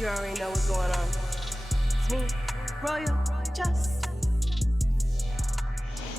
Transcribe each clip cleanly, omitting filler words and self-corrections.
You already know what's going on. It's me, Royal Just.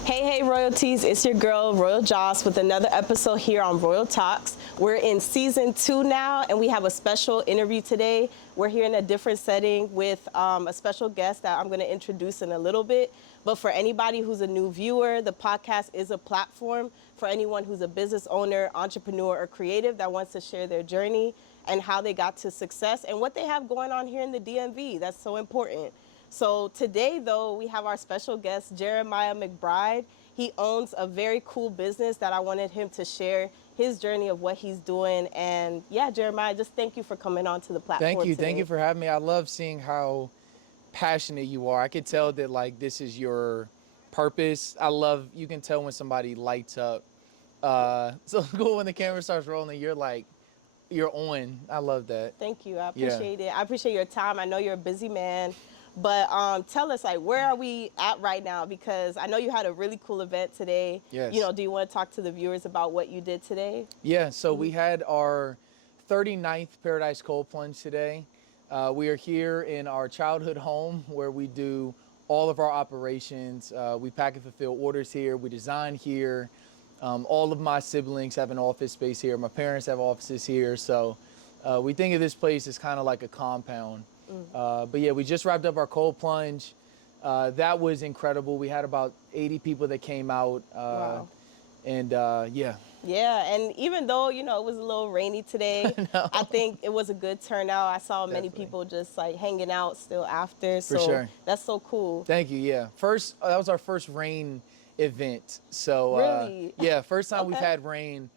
Hey, royalties, it's your girl, Royal Joss, with another episode here on Royal Talks. We're in season 2 now, and we have a special interview today. We're here in a different setting with a special guest that I'm going to introduce in a little bit. But for anybody who's a new viewer, the podcast is a platform for anyone who's a business owner, entrepreneur, or creative that wants to share their journey and how they got to success and what they have going on here in the DMV. That's so important. So today, though, we have our special guest, Jeremiah McBride. He owns a very cool business that I wanted him to share his journey of what he's doing. And yeah, Jeremiah, just thank you for coming on to the platform today. Thank you for having me. I love seeing how passionate you are. I could tell that like this is your purpose. You can tell when somebody lights up. So cool when the camera starts rolling, you're on. I love that. Thank you. I appreciate it. I appreciate your time. I know you're a busy man. But tell us, like, where are we at right now? Because I know you had a really cool event today. Yes. You know, do you want to talk to the viewers about what you did today? Yeah, so we had our 39th Paradise Cold Plunge today. We are here in our childhood home where we do all of our operations. We pack and fulfill orders here. We design here. All of my siblings have an office space here. My parents have offices here. So we think of this place as kind of like a compound. But yeah, we just wrapped up our cold plunge. That was incredible. We had about 80 people that came out. Wow. And yeah. Yeah, and even though, you know, it was a little rainy today, I think it was a good turnout. I saw many people just like hanging out still after. So For sure. That's so cool. Thank you, yeah. That was our first rain event. So Really? yeah, first time we've had rain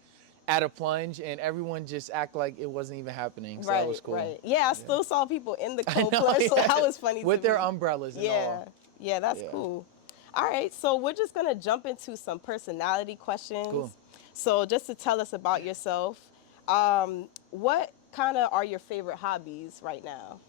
at a plunge, and everyone just act like it wasn't even happening. So that was cool. Right. Yeah, I still saw people in the cold plunge, so that was funny with to their me. umbrellas and all. Yeah, that's cool. All right, so we're just gonna jump into some personality questions. Cool. So just to tell us about yourself, what kind of are your favorite hobbies right now?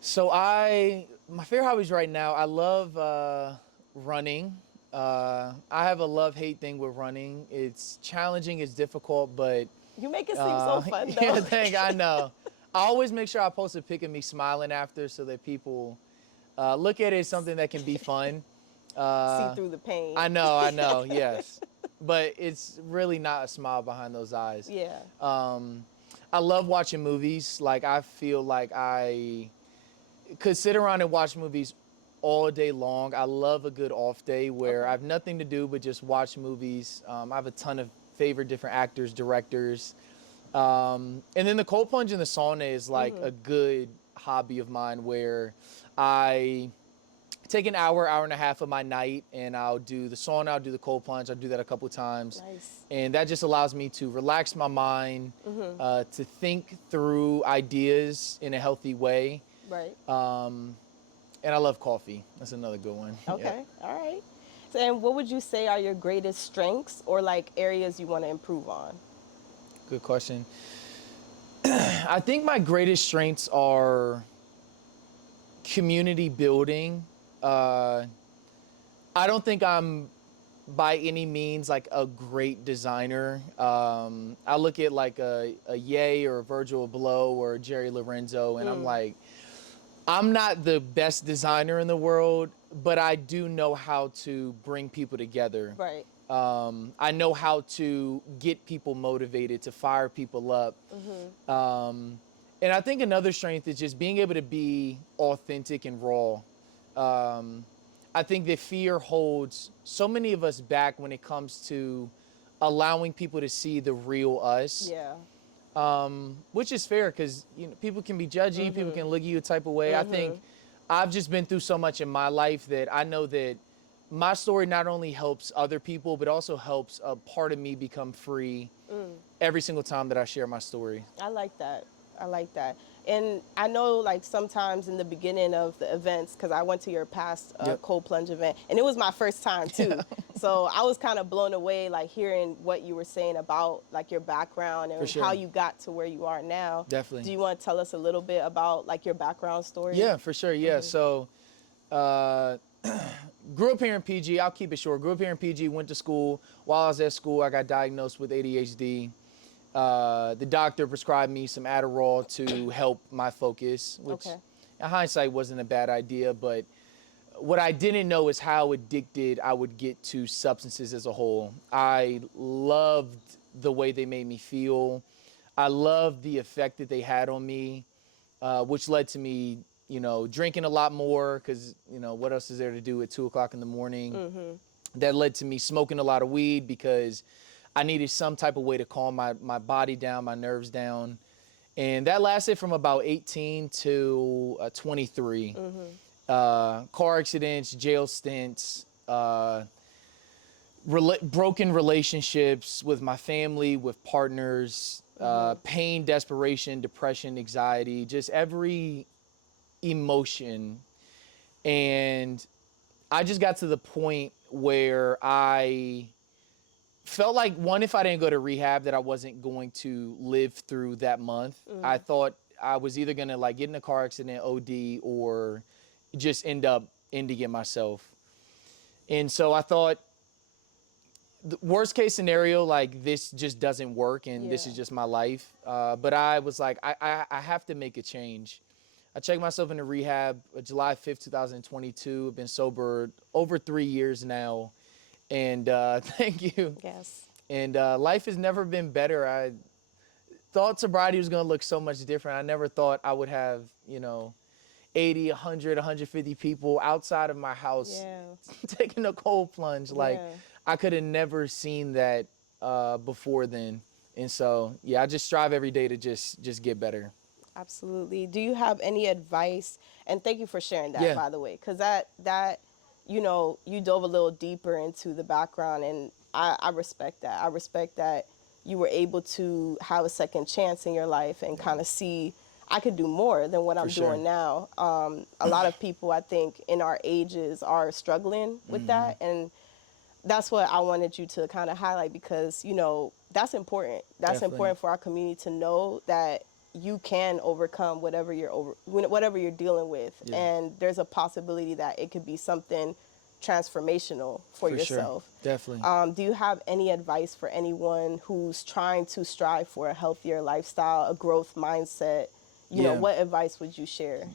So my favorite hobbies right now, I love running. I have a love-hate thing with running. It's challenging, it's difficult, but You make it seem so fun, though. Yeah, I know. I always make sure I post a pic of me smiling after so that people look at it as something that can be fun. See through the pain. I know, yes. But it's really not a smile behind those eyes. Yeah. I love watching movies. Like, I feel like I could sit around and watch movies all day long. I love a good off day where I have nothing to do but just watch movies. I have a ton of favorite different actors, directors. And then the cold plunge and the sauna is like a good hobby of mine where I take an hour and a half of my night and I'll do the sauna, I'll do the cold plunge. I'll do that a couple times. Nice. And that just allows me to relax my mind, to think through ideas in a healthy way. Right. And I love coffee. That's another good one. Okay. All right. So, and what would you say are your greatest strengths or like areas you want to improve on? Good question. I think my greatest strengths are community building. I don't think I'm by any means like a great designer. I look at like a Ye or a Virgil Abloh or a Jerry Lorenzo and I'm like, I'm not the best designer in the world, but I do know how to bring people together. Right. I know how to get people motivated, to fire people up. And I think another strength is just being able to be authentic and raw. I think that fear holds so many of us back when it comes to allowing people to see the real us. Yeah. Which is fair because people can be judgy, people can look at you a type of way. I think I've just been through so much in my life that I know that my story not only helps other people, but also helps a part of me become free every single time that I share my story. I like that. And I know like sometimes in the beginning of the events, because I went to your past cold plunge event, and it was my first time too. So I was kind of blown away like hearing what you were saying about like your background and how you got to where you are now. Definitely. Do you want to tell us a little bit about like your background story? Yeah, for sure. Yeah. So grew up here in PG. I'll keep it short. Grew up here in PG, went to school. While I was at school, I got diagnosed with ADHD. The doctor prescribed me some Adderall to help my focus, which Okay. in hindsight wasn't a bad idea, but what I didn't know is how addicted I would get to substances as a whole. I loved the way they made me feel. I loved the effect that they had on me, which led to me, drinking a lot more because, what else is there to do at 2 o'clock in the morning? That led to me smoking a lot of weed because I needed some type of way to calm my body down, my nerves down. And that lasted from about 18 to 23. Car accidents, jail stints, broken relationships with my family, with partners, pain, desperation, depression, anxiety, just every emotion. And I just got to the point where I felt like, one, if I didn't go to rehab, that I wasn't going to live through that month. I thought I was either going to get in a car accident, OD, or just end up ending it myself. And so I thought, the worst case scenario, this just doesn't work and this is just my life. But I was like, I have to make a change. I checked myself into rehab July 5th, 2022. I've been sober over 3 years now. And thank you. Yes. And life has never been better. I thought sobriety was going to look so much different. I never thought I would have, 80, 100, 150 people outside of my house taking a cold plunge. I could have never seen that before then. And so, I just strive every day to just get better. Absolutely. Do you have any advice? And thank you for sharing that, by the way, because that you dove a little deeper into the background, and I respect that. I respect that you were able to have a second chance in your life and kind of see, I could do more than what I'm doing now. A lot of people, I think, in our ages are struggling with that, and that's what I wanted you to kind of highlight because, that's important. That's important for our community to know that you can overcome whatever you're dealing with. And there's a possibility that it could be something transformational for yourself. Sure. Definitely. Do you have any advice for anyone who's trying to strive for a healthier lifestyle, a growth mindset? What advice would you share?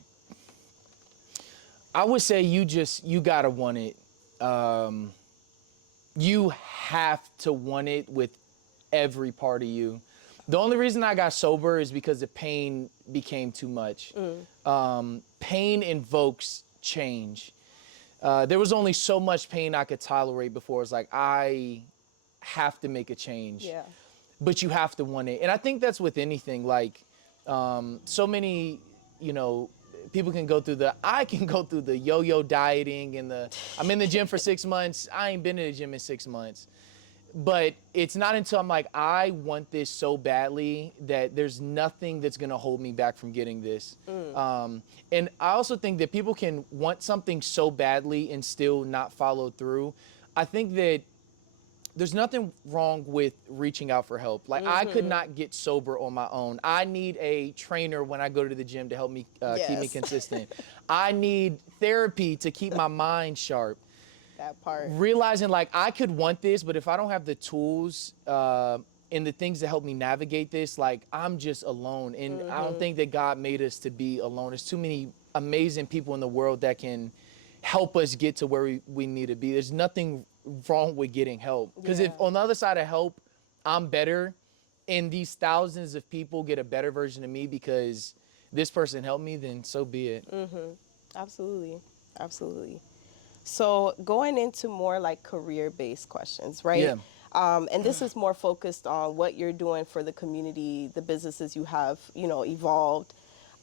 I would say you gotta want it. You have to want it with every part of you. The only reason I got sober is because the pain became too much. Pain invokes change. There was only so much pain I could tolerate before. It's like, I have to make a change. Yeah. But you have to want it. And I think that's with anything. So many, people can go through I can go through the yo-yo dieting and I'm in the gym for 6 months. I ain't been in the gym in 6 months. But it's not until I'm like, I want this so badly that there's nothing that's going to hold me back from getting this. And I also think that people can want something so badly and still not follow through. I think that there's nothing wrong with reaching out for help. I could not get sober on my own. I need a trainer when I go to the gym to help me keep me consistent. I need therapy to keep my mind sharp. That part. Realizing I could want this, but if I don't have the tools and the things to help me navigate this, I'm just alone. And I don't think that God made us to be alone. There's too many amazing people in the world that can help us get to where we need to be. There's nothing wrong with getting help. Because if on the other side of help, I'm better, and these thousands of people get a better version of me because this person helped me, then so be it. Absolutely. Absolutely. So going into more career-based questions, right? Yeah. And this is more focused on what you're doing for the community, the businesses you have, evolved.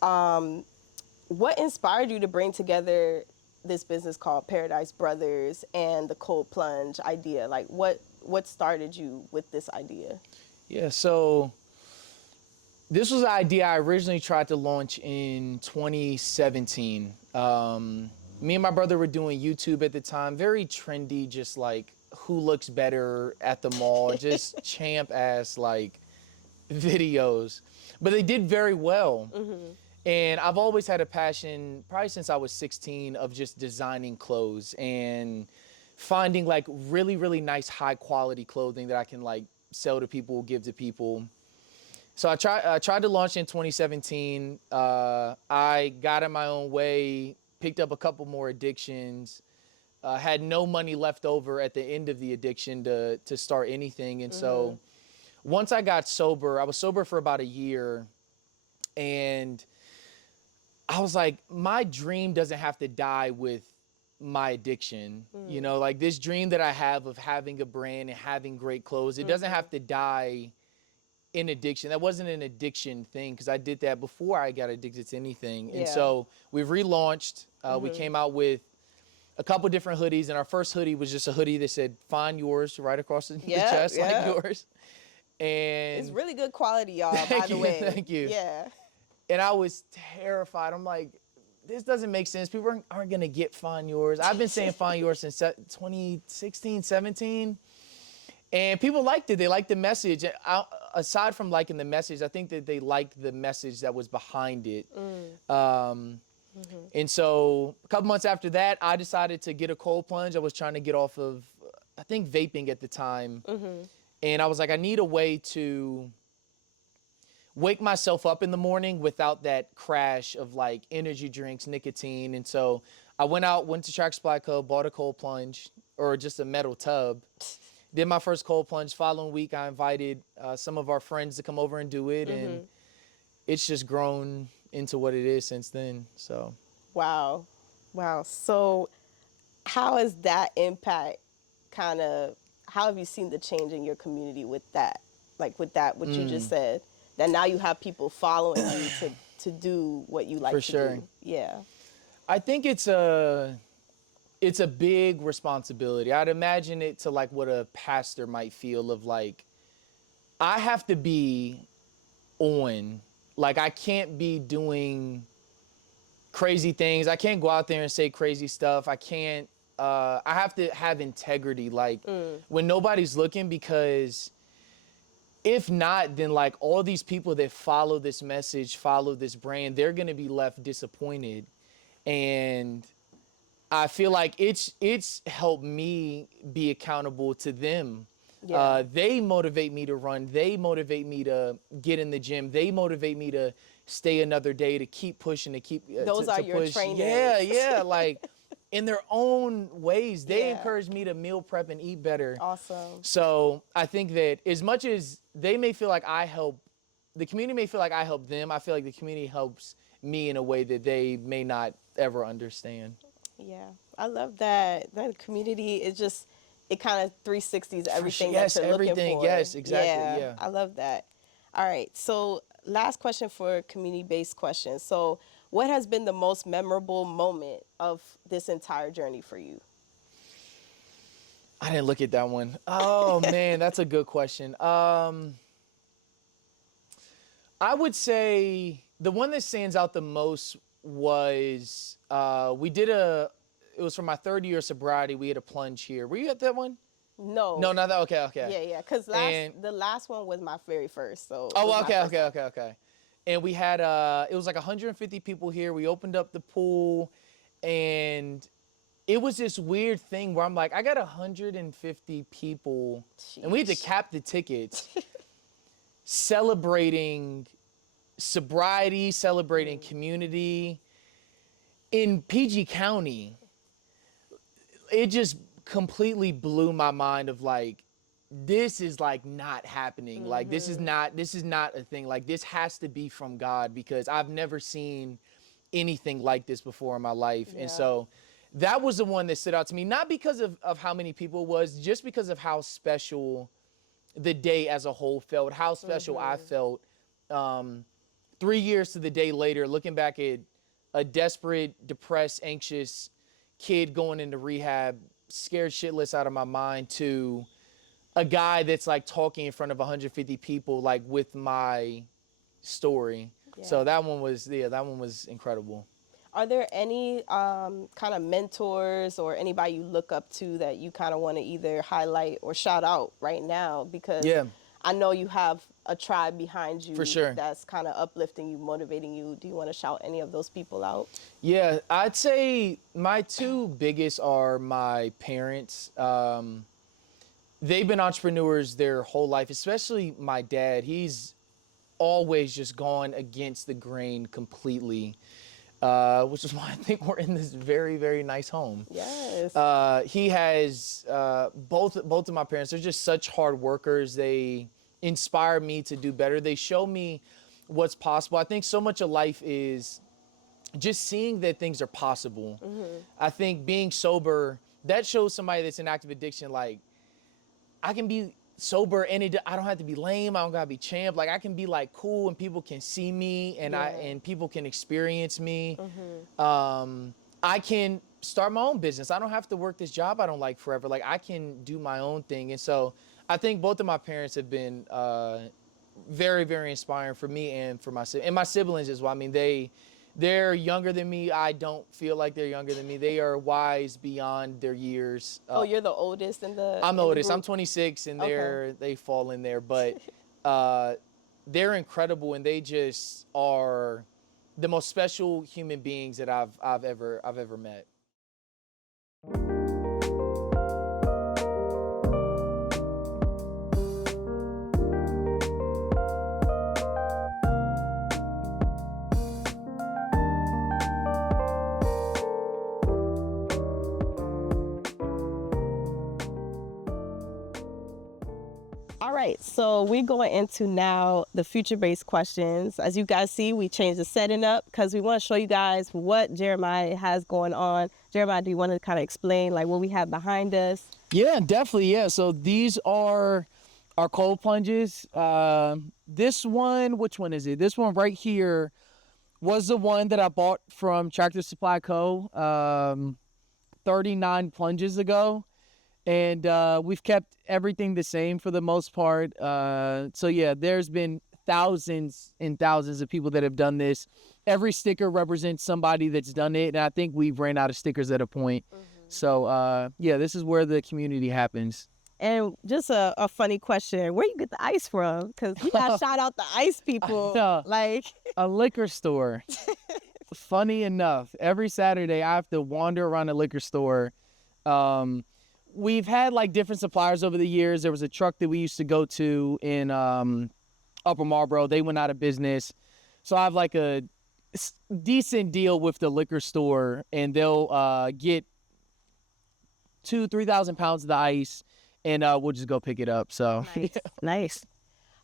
What inspired you to bring together this business called Paradise Brothers and the cold plunge idea? What started you with this idea? Yeah, so this was an idea I originally tried to launch in 2017. Me and my brother were doing YouTube at the time, very trendy, just who looks better at the mall, just champ ass videos. But they did very well. And I've always had a passion, probably since I was 16, of just designing clothes and finding really, really nice, high quality clothing that I can sell to people, give to people. So I tried to launch in 2017. I got in my own way, picked up a couple more addictions, had no money left over at the end of the addiction to start anything. And so once I got sober, I was sober for about a year, and I was like, my dream doesn't have to die with my addiction. You know, like this dream that I have of having a brand and having great clothes, it doesn't have to die in addiction. That wasn't an addiction thing, because I did that before I got addicted to anything. And so we've relaunched. We came out with a couple different hoodies, and our first hoodie was just a hoodie that said "Find yours" right across the chest, like yours. And It's really good quality, y'all, by the way. Thank you. Yeah. And I was terrified. I'm like, this doesn't make sense. People aren't gonna get "Find yours." I've been saying "Find yours" since 2016, 17. And people liked it. They liked the message. Aside from liking the message, I think that they liked the message that was behind it. And so a couple months after that, I decided to get a cold plunge. I was trying to get off of, I think, vaping at the time. And I was like, I need a way to wake myself up in the morning without that crash of like energy drinks, nicotine. And so I went to Track Supply Co., bought a cold plunge, or just a metal tub. Did my first cold plunge. Following week, I invited some of our friends to come over and do it, and it's just grown into what it is since then. So, wow. So, how has that impact how have you seen the change in your community with that? Like with that, what you just said, that now you have people following you to do what you like for to sure. do. Yeah. I think it's a big responsibility. I'd imagine it to like what a pastor might feel of like, I have to be on. Like, I can't be doing crazy things. I can't go out there and say crazy stuff. I can't, I have to have integrity, like when nobody's looking, because if not, then like all these people that follow this message, follow this brand, they're going to be left disappointed. And I feel like it's helped me be accountable to them. Yeah. They motivate me to run. They motivate me to get in the gym. They motivate me to stay another day, to keep pushing, to keep Those are to your push. trainers. Yeah, like in their own ways. They Yeah. encourage me to meal prep and eat better. Awesome. So I think that as much as they may feel like the community may feel like I help them, I feel like the community helps me in a way that they may not ever understand. Yeah, I love that. The community is just, it kind of 360s everything Yes, that you're everything. looking for. Yes, exactly. Yeah. I love that. All right, so last question for community-based questions. So what has been the most memorable moment of this entire journey for you? I didn't look at that one. Oh man, that's a good question. I would say the one that stands out the most was it was for my third year of sobriety. We had a plunge here. Were you at that one? No. No, not that. Okay. Yeah, because the last one was my very first. So it was Oh, my first time. okay. And we had it was like 150 people here. We opened up the pool, and it was this weird thing where I'm like, I got 150 people, and we had to cap the tickets, celebrating sobriety, celebrating community in PG County. It just completely blew my mind of like, this is like not happening. Like this is not a thing. Like this has to be from God, because I've never seen anything like this before in my life. Yeah. And so that was the one that stood out to me, not because of how many people it was, just because of how special the day as a whole felt, how special I felt. 3 years to the day later, looking back at a desperate, depressed, anxious kid going into rehab, scared shitless out of my mind, to a guy that's like talking in front of 150 people, like with my story. Yeah. So that one was incredible. Are there any kind of mentors or anybody you look up to that you kind of want to either highlight or shout out right now? Because I know you have a tribe behind you. For sure. That's kind of uplifting you, motivating you. Do you want to shout any of those people out? Yeah, I'd say my two biggest are my parents. They've been entrepreneurs their whole life, especially my dad. He's always just gone against the grain completely, which is why I think we're in this very, very nice home. Yes. He has both of my parents. They're just such hard workers. They inspire me to do better. They show me what's possible. I think so much of life is just seeing that things are possible. I think being sober, that shows somebody that's in active addiction, like, I can be sober and I don't have to be lame. I don't gotta be champ. Like, I can be like cool and people can see me and and people can experience me. I can start my own business. I don't have to work this job I don't like forever. Like, I can do my own thing. And so I think both of my parents have been very, very inspiring for me and for my siblings as well. I mean, they're younger than me. I don't feel like they're younger than me. They are wise beyond their years. Oh, you're the oldest in the I'm the oldest. group? I'm 26, and they fall in there. But they're incredible, and they just are the most special human beings that I've ever met. All right, so we're going into now the future-based questions. As you guys see, we changed the setting up because we want to show you guys what Jeremiah has going on. Jeremiah, do you want to kind of explain like what we have behind us? Yeah, definitely. Yeah. So these are our cold plunges. This one, which one is it? This one right here was the one that I bought from Tractor Supply Co. 39 plunges ago. And we've kept everything the same for the most part. So yeah, there's been thousands and thousands of people that have done this. Every sticker represents somebody that's done it, and I think we've ran out of stickers at a point. So yeah, this is where the community happens. And just a funny question, where you get the ice from? Because we got shout out the ice people. Like a liquor store. Funny enough, every Saturday I have to wander around a liquor store. We've had like different suppliers over the years. There was a truck that we used to go to in Upper Marlboro. They went out of business. So I have like a decent deal with the liquor store, and they'll get 2,000-3,000 pounds of the ice, and we'll just go pick it up. So nice. Nice.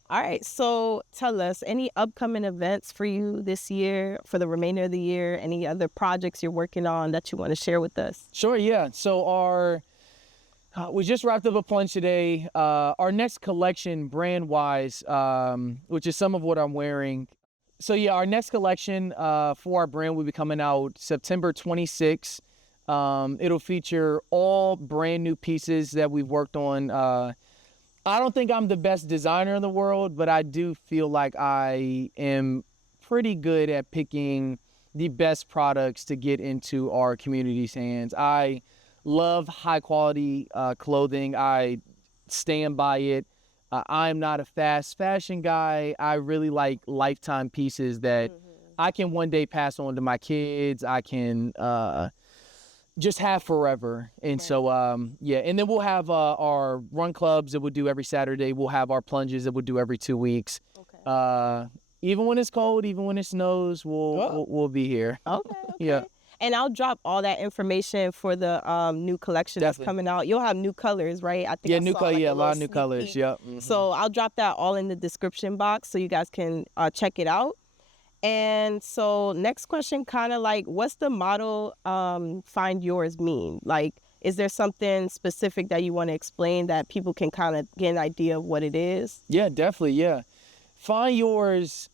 All right, so tell us, any upcoming events for you this year, for the remainder of the year, any other projects you're working on that you want to share with us? Sure, yeah. So we just wrapped up a plunge today. Our next collection, brand-wise, which is some of what I'm wearing. So yeah, our next collection for our brand will be coming out September 26th. It'll feature all brand new pieces that we've worked on. I don't think I'm the best designer in the world, but I do feel like I am pretty good at picking the best products to get into our community's hands. I love high quality clothing. I stand by it. I'm not a fast fashion guy. I really like lifetime pieces that I can one day pass on to my kids. I can just have forever. And so, yeah. And then we'll have our run clubs that we'll do every Saturday. We'll have our plunges that we'll do every 2 weeks. Okay. Even when it's cold, even when it snows, we'll be here. Okay. Yeah. And I'll drop all that information for the new collection that's coming out. You'll have new colors, right? I think Yeah, I new saw, color. like, Yeah, a lot of little new colors. sneak peek. Yeah. So I'll drop that all in the description box so you guys can check it out. And so next question, kind of like, what's the motto Find Yours mean? Like, is there something specific that you want to explain that people can kind of get an idea of what it is? Yeah, definitely. Yeah. Find Yours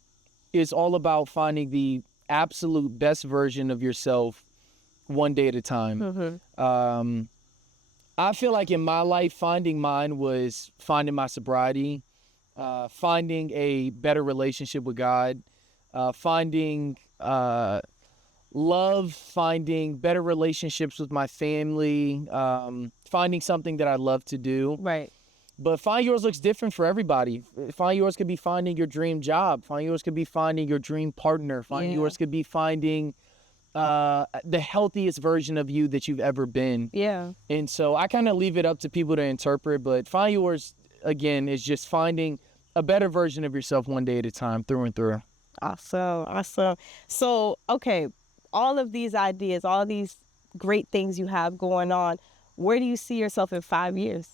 is all about finding the absolute best version of yourself one day at a time. I feel like in my life, finding mine was finding my sobriety, finding a better relationship with God, finding love, finding better relationships with my family, finding something that I love to do. Right. But Find Yours looks different for everybody. Find Yours could be finding your dream job. Find Yours could be finding your dream partner. Find Yours could be finding the healthiest version of you that you've ever been. Yeah. And so I kind of leave it up to people to interpret, but Find Yours, again, is just finding a better version of yourself one day at a time, through and through. Awesome. So, okay, all of these ideas, all these great things you have going on, where do you see yourself in 5 years?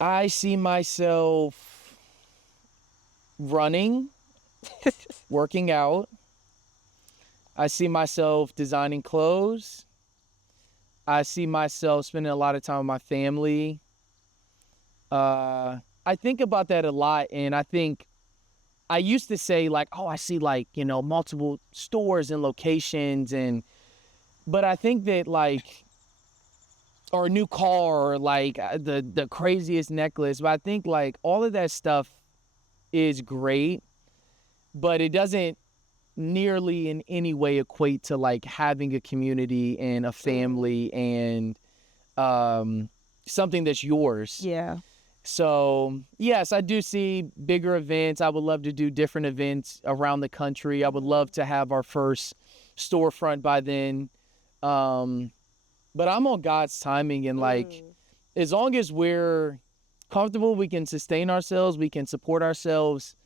I see myself running, working out. I see myself designing clothes. I see myself spending a lot of time with my family. I think about that a lot, and I think I used to say like, oh, I see like, multiple stores and locations, but I think that like, or a new car, or like the craziest necklace, but I think like all of that stuff is great, but it doesn't nearly in any way equate to like having a community and a family and something that's yours. Yeah. So, yes, I do see bigger events. I would love to do different events around the country. I would love to have our first storefront by then. But I'm on God's timing, and like, as long as we're comfortable, we can sustain ourselves, we can support ourselves.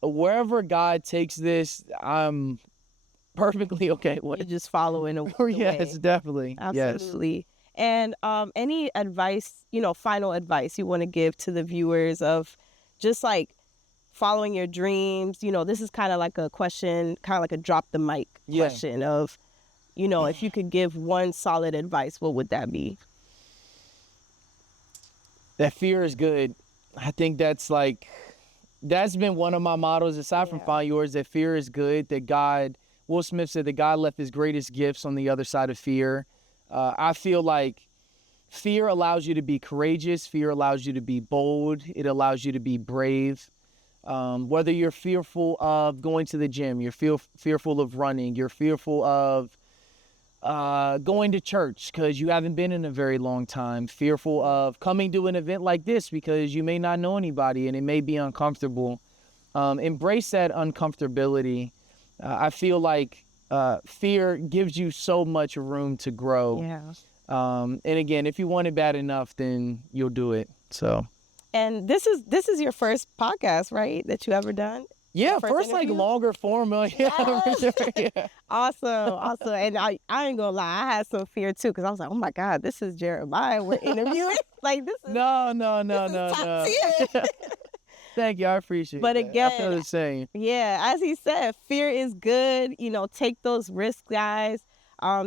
Wherever God takes this, I'm perfectly okay with. You're just following the Yes, way. definitely. Absolutely. Yes. And any advice, final advice you want to give to the viewers of just like following your dreams? This is kind of like a question, kind of like a drop the mic question of, if you could give one solid advice, what would that be? That fear is good. I think that's been one of my mottos, aside from find yours, that fear is good, that Will Smith said that God left his greatest gifts on the other side of fear. I feel like fear allows you to be courageous. Fear allows you to be bold. It allows you to be brave. Whether you're fearful of going to the gym, you're fearful of running, you're fearful of going to church because you haven't been in a very long time, fearful of coming to an event like this because you may not know anybody and it may be uncomfortable. Embrace that uncomfortability. I feel like fear gives you so much room to grow. Yeah. And again, if you want it bad enough, then you'll do it. So. And this is your first podcast, right? That you ever done? Yeah, first like longer form. Yeah, for sure. Yeah. Awesome. And I ain't gonna lie, I had some fear too, because I was like, oh my God, this is Jeremiah we're interviewing. Like this is no. Top tier. Thank you, I appreciate it. But again, I feel the same. Yeah, as he said, fear is good. Take those risks, guys.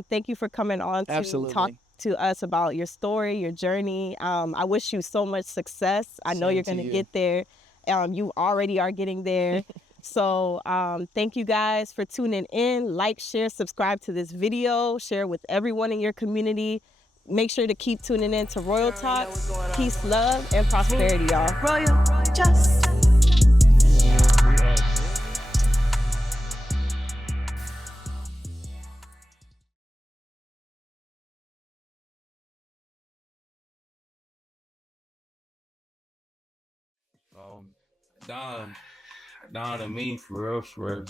Thank you for coming on to talk to us about your story, your journey. I wish you so much success. I know you're gonna get there. You already are getting there. So thank you guys for tuning in. Like, share, subscribe to this video. Share with everyone in your community. Make sure to keep tuning in to Royal Talks. Peace, love, and prosperity, y'all. Royal Just. Don to me, for real,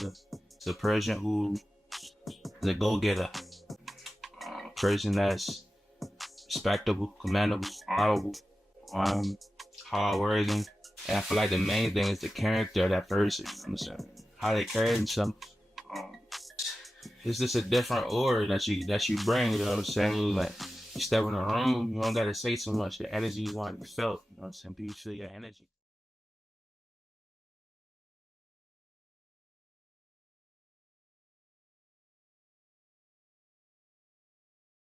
the person who is a go-getter, person that's respectable, commendable, honorable, hardworking. And I feel like the main thing is the character of that person. How they carry themselves. It's just a different aura that you bring. You know what I'm saying? Like you step in a room, you don't gotta say too much. Your energy is want to be felt. You know what I'm saying? People feel your energy.